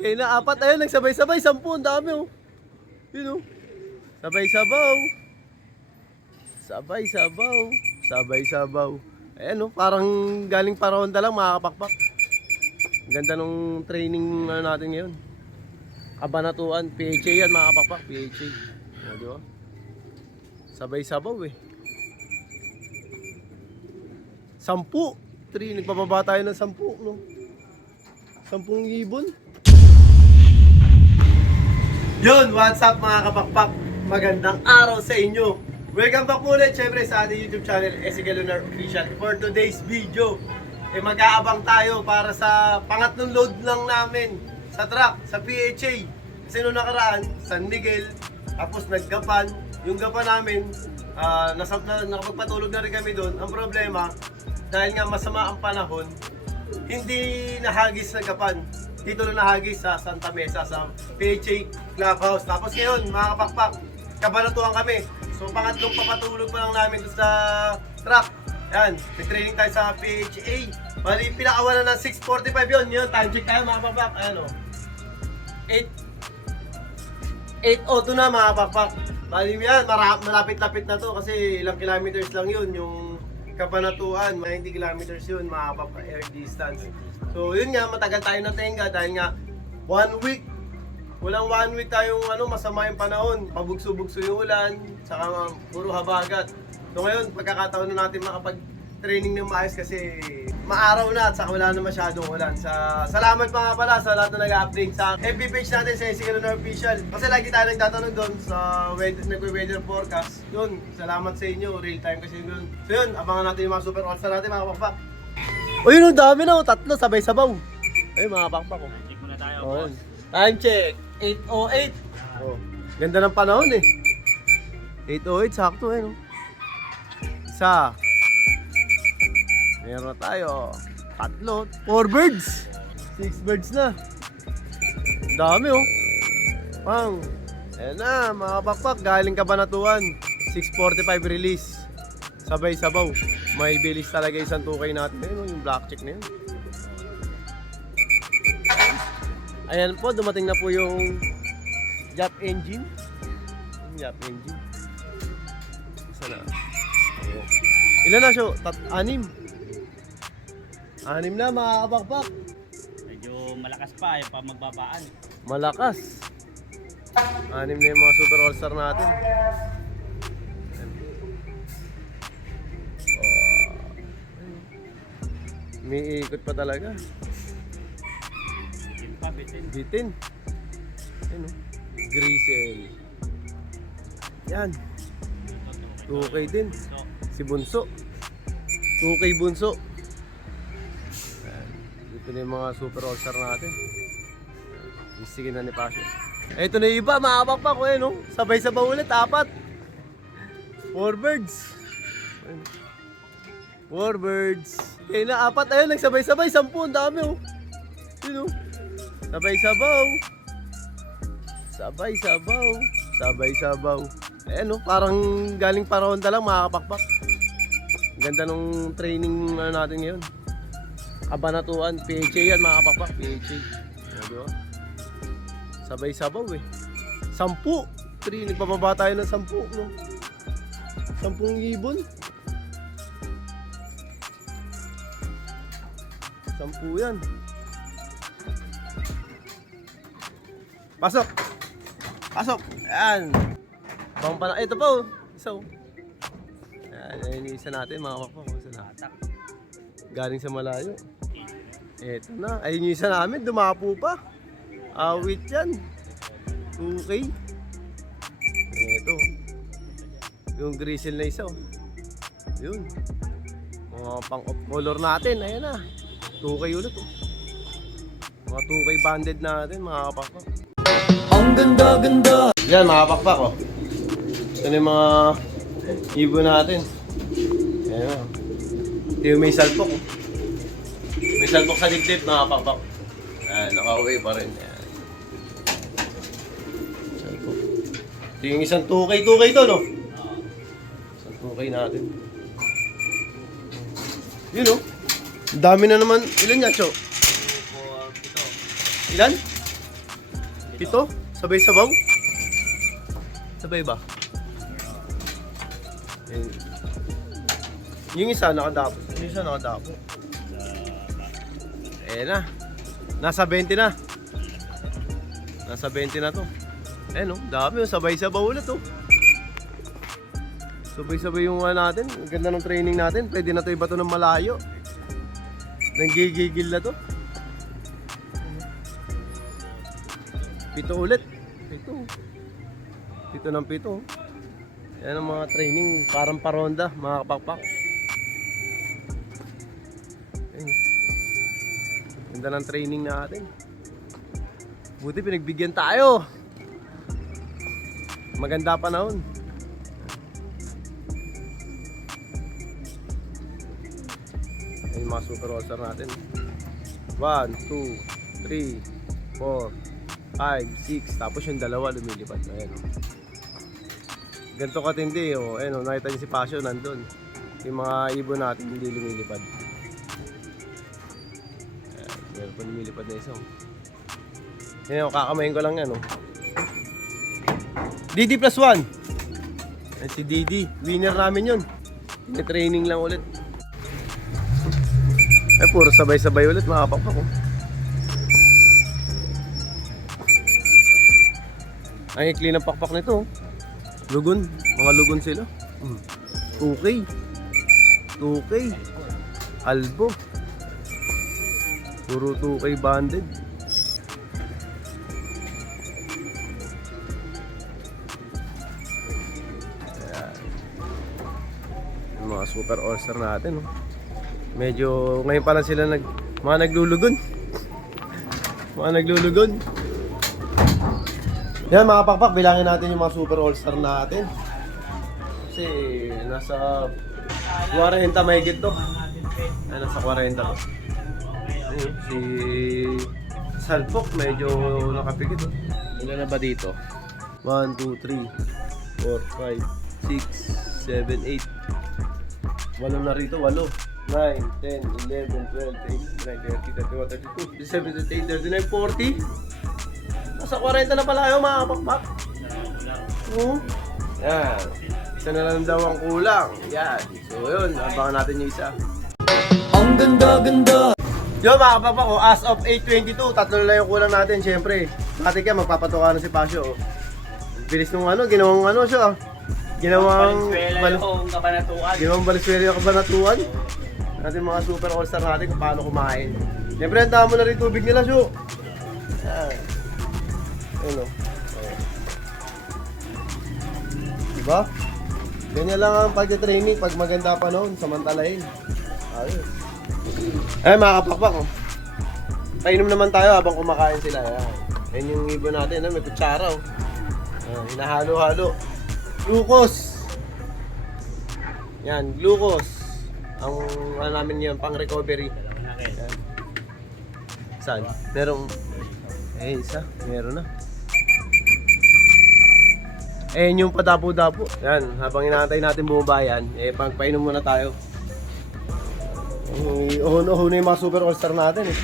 Kaya na apat, ayun, nagsabay-sabay, 10, ang dami oh. Yun oh. Sabay-sabaw. Sabay-sabaw. Sabay-sabaw. Ayan oh, parang galing paronda lang mga kapakpak. Ganda nung training natin ngayon. Kabanatuan, PHA yan mga kapakpak, PHA. O, di ba? Sabay-sabaw eh. 10. 3, nagpapaba tayo ng 10, no? 10 ibon. Yun, what's up mga kapakpak? Magandang araw sa inyo. Welcome back ulit syempre sa ating YouTube channel, Ezekiel Lunar Official. For today's video, mag-aabang tayo para sa pangatlong load lang namin sa truck, sa PHA. Kasi noong nakaraan, San Miguel, tapos naggapan. Yung gapan namin, nakapagpatulog na rin kami doon. Ang problema, dahil nga masama ang panahon, hindi nahagis sa gapan. Dito na nahagis sa Santa Mesa, sa PHA Clubhouse. Tapos ngayon, mga kapakpak, kabanatuan kami. So pangatlong papatulog pa lang namin doon sa truck. Yan, nag-training tayo sa PHA. Bali, pinakawalan ng 6:45 yun. Yun, time check tayo mga kapakpak. Ayan o. 8:02 na mga kapakpak. Bali yan, malapit-lapit na to kasi ilang kilometers lang yun. Yung Kabanatuan, 90 kilometers yun mga kapakpak, air distance. So yun nga, matagal tayo na tenga dahil nga 1 week. Walang 1 week tayong masama yung panahon. Pabugso-bugso yung ulan, saka puro habagat. So ngayon, pagkakataon na natin makapag-training ng maayos kasi maaraw na at saka wala na masyadong ulan. Salamat pa nga pala sa lahat na nag-update sa FB page natin sa Ezekiel Lunar Official. Kasi lagi tayo nagtatanong doon sa weather forecast. Yun, salamat sa inyo, real time kasi yun. So yun, abangan natin yung mga super all-star natin mga pakpak. O yun, dami na, 3 sabay-sabaw. Ayun mga pakpak. Check muna tayo, Yun. boss. Time check, 8:08. Oh, ganda ng panahon eh. 8:08, sakto eh no. Isa. Meron na tayo. 3, 4 birds. 6 birds na. Dami oh. Pang. Ayan na, mga pakpak. Galing Kabanatuan. 6:45 release. Sabay-sabaw. May bilis talaga isang tukay natin. Ayun, yung black check na yun. Ayan po, dumating na po yung Jap engine. Yung Jap engine. Isa na. Oh. Ilan na siya? 6. 6 na mga kapakpak. Medyo malakas pa, ayaw pa magbabaan. Malakas. 6 na yung mga super all-star natin. Oh. May ikot pa talaga. Bitin pa, bitin. Bitin. Ayan o. Grisel. Yan. 2K din. So, Si Bunso. 2K Bunso. Ayan. Dito na yung mga super all-star natin. Isigin na ni Pasio. Ito na yung iba, mga kapakpak ko no? Sabay-sabay ulit, 4. 4 birds. 4 birds. Kaya na 4, ayun, nagsabay-sabay, 10, ang dami oh. Yun oh. Sabay-sabaw. Sabay-sabaw. Sabay-sabaw. Ayan oh, parang galing paronda lang mga kapakpak. Ganda nung training natin ngayon. Kabanatuan, PHA yan mga kapakpak, PHA. Ayan, diba? Sabay-sabaw eh. 10. 3, nagpapaba tayo ng 10 no? 10 ibon. 10 yan. Pasok. Pasok. Ayan. Pang ito pa oh. Isa oh. Ayan, yung isa natin mga kapakpak. Isa na. Galing sa malayo. Ito na. Ayun yung isa namin. Dumapo pa. Awit yan. 2K. Ito. Yung grisel na isa oh. Yun. Mga pang-off color natin. Ayan na. 2K ulit oh. Mga 2K banded natin mga kapakpak. Ang ganda-ganda. Yan mga pakpak oh. Ito na yung mga ibon natin. Ayan oh. Ito yung may salpok oh. May salpok sa dibdib mga pakpak. Ayan, naka-away pa rin. Ayan. Salpok. Ito yung isang 2K to no? Isang 2K natin. Yun oh. Dami na naman. Ilan yan, Cho? Ilan? Pito? Sabay sabaw? Sabay ba? Ayun. Yung isa nakadapo. Yung isa nakadapo. Na. Nasa 20 na. Nasa 20 na to. No, dami. Sabay-sabaw ulit oh. Sabay-sabay yung natin. Ang ganda ng training natin. Pwede na to iba to ng malayo. Nanggigigil na to. Pito ulit. Pito ng pito. Yan ang mga training. Parang paronda. Mga kapakpak. Ganda ng training natin. Buti pinagbigyan tayo. Maganda panahon. Ayun yung mga super all-star natin. 1, 2, 3, 4, 5, 6. Tapos yung dalawa lumilipad. Ayan o. Ganito katindi o. Ayan o, nakita niyo si Pasio nandun. Yung mga ibon natin hindi lumilipad. Ayan, meron pa lumilipad na isa o. Ayan o, kakamayin ko lang yan o. Didi plus 1. Ayan si Didi. Winner namin yun. Training lang ulit. Ay, puro sabay-sabay ulit mga kapakpak ko. Ang ikli ng pakpak nito. Lugon. Mga lugon sila. 2K. 2K. Albo. Puro 2K banded. Ayan. Yung mga super all-star natin. Oh. Medyo ngayon pa lang sila mga naglulugon. Mga naglulugon. Yan mga pakpak, bilangin natin yung mga super all-star natin. Kasi nasa 40 mahigit to. Ay, nasa 40 to. Ayun, si Salpok medyo nakapikit. Ilan na ba dito? 1, 2, 3, 4, 5, 6, 7, 8. 8 na rito, 8. 9, 10, 11, 12, 13, 14, 15, 16, 17, 18, 19, 40. Nasa 40 na pala kayo mga kapakpak. Yan. Isa na lang daw ang kulang. Yan. So yun, abangan natin yung isa. Ang ganda-ganda! Yo mga kapakpak, as of 8:22, tatlo na lang yung kulang natin. Siyempre, dati kaya magpapatuka na si Pasio. Bilis nung ginawang siya. Ginawang Valenzuela yung kabanatuan. Natin mga super all-star natin kung paano kumain. Siyempre, ang damo na rin tubig nila, Syo. Yan. Ayun o. Diba? Ganyan lang ang pagka-training pag maganda pa noon, samantalahin. Ayun. Ay, mga kapakpak o. Painom naman tayo habang kumakain sila. Yan. Yan yung ibon natin, may kutsara o. Hinahalo-halo. Glucose. Yan, glucose. Ang namin yan, pang recovery. Yan. Saan? Merong... isa. Meron na. Yung padapo-dapo. Yan, habang inaantay natin bumabayan, pagpainom muna tayo. Uhon-uhon na yung mga super all-star natin eh.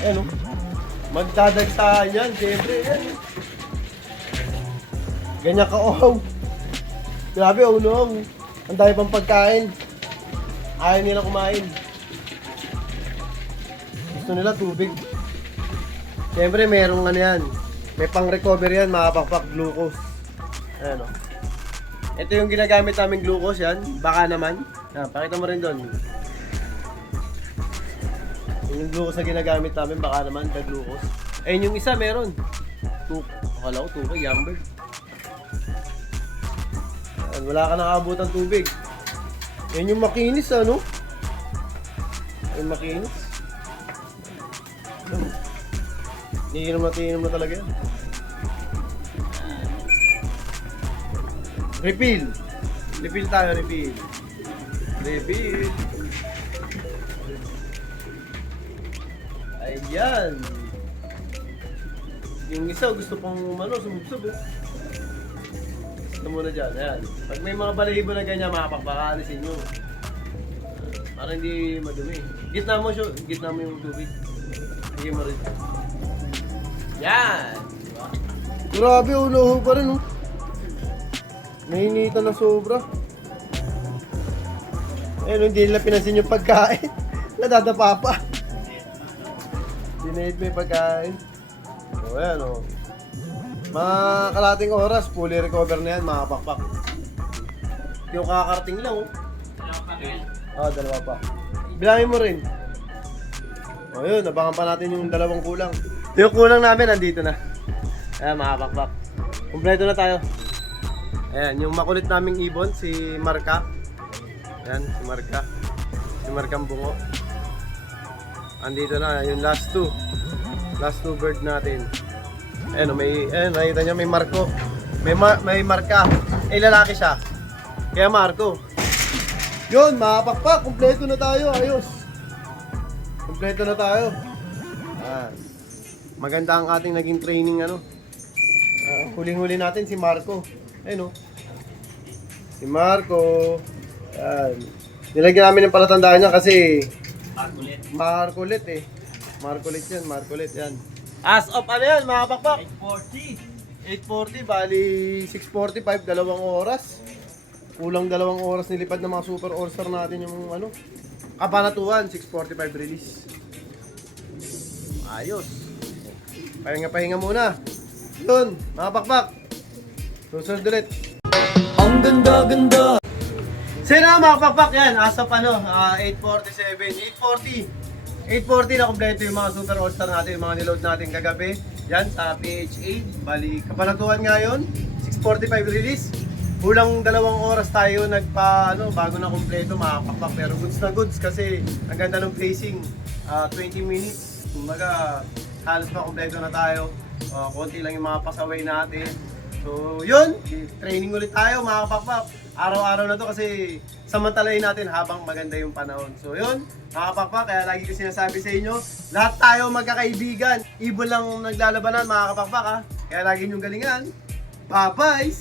Ayan o. Magdadagsahan yan, siyempre. Yan. Ganyan ka-oh. Grabe, oh-no. Ang dami pang pagkain. Ayaw nila kumain. Gusto nila tubig. Siyempre merong yan. May pang recover yan, mga pakpak glucose. Ayan o. Ito yung ginagamit namin glucose yan. Baka naman. Pakita mo rin doon. Yung glucose na ginagamit namin, baka naman, the glucose. Ayun yung isa meron. Akala ko 2K, Yamber. Wala ka nakaabutan tubig. Yan yung makinis ano? Yung makinis. Iinom na talaga yan. Refill. Refill tayo, refill. Refill. Ayan. Yung isa gusto pang sumubsob eh. Ito muna dyan, ayan. Pag may mga balahibo na ganyan, makapagpakaalisin nyo. Para hindi madumi. Gitna mo yung tubig. Hindi mo rin. Yan! Diba? Grabe, ulo pa rin, oh. Nainitan na sobra. Ayun, hindi nila pinansin yung pagkain. Nadadapa pa. Dinahid mo yung pagkain. So, ayan, oh. Mga kalating oras, fully recover na yan, mga pakpak. Yung kakarating lang, oh. Dalawa pa. Bilangin mo rin. O yun, abangan pa natin yung dalawang kulang. Yung kulang namin, nandito na. Ayan, mga pakpak. Kompleto na tayo. Ayan, yung makulit naming ibon, si Marka. Ayan, si Marka. Si Markang Bungo. Andito na, yung last two. Last two bird natin. Ayan, nakita nyo, may Marko. May Marka. Lalaki siya. Kaya Marco. Yun, mga pakpak, kumpleto na tayo, ayos. Kumpleto na tayo. Maganda ang ating naging training, ano. Huling-huli natin si Marco. Ayun, oh. Si Marco. Ayan. Nilagyan namin ng palatandaan niya kasi Marcolet eh. Marcolet yan. As of ano yan, mga pakpak? 8:40, bali 6:45, 2 oras. Kulang 2 oras nilipad ng mga super all-star natin yung ano. Kabanatuan, 6:45 release. Ayos. Pahinga muna. Yun, mga pakpak. Susunod ulit. Ang ganda. Sino mga pakpak yan? As of ano, 8:47, 8:40 na kompleto yung mga super all-star natin, yung mga niload natin kagabi. Yan, sa PHA. Bali, kapanatuan ngayon, 6:45 release. Kulang 2 oras tayo bago na kompleto mga pakpak. Pero goods na goods kasi ang ganda ng placing. 20 minutes. Kumbaga, halos na kompleto na tayo. Konti lang yung mga pasaway natin. So, yun. Training ulit tayo mga pakpak. Araw-araw na to kasi samantalayin natin habang maganda yung panahon. So, yun. Mga pakpak, kaya lagi ko sinasabi sa inyo, lahat tayo magkakaibigan. Ibon lang naglalabanan mga kapakpak, ha. Kaya lagi niyong galingan. Bye-bye!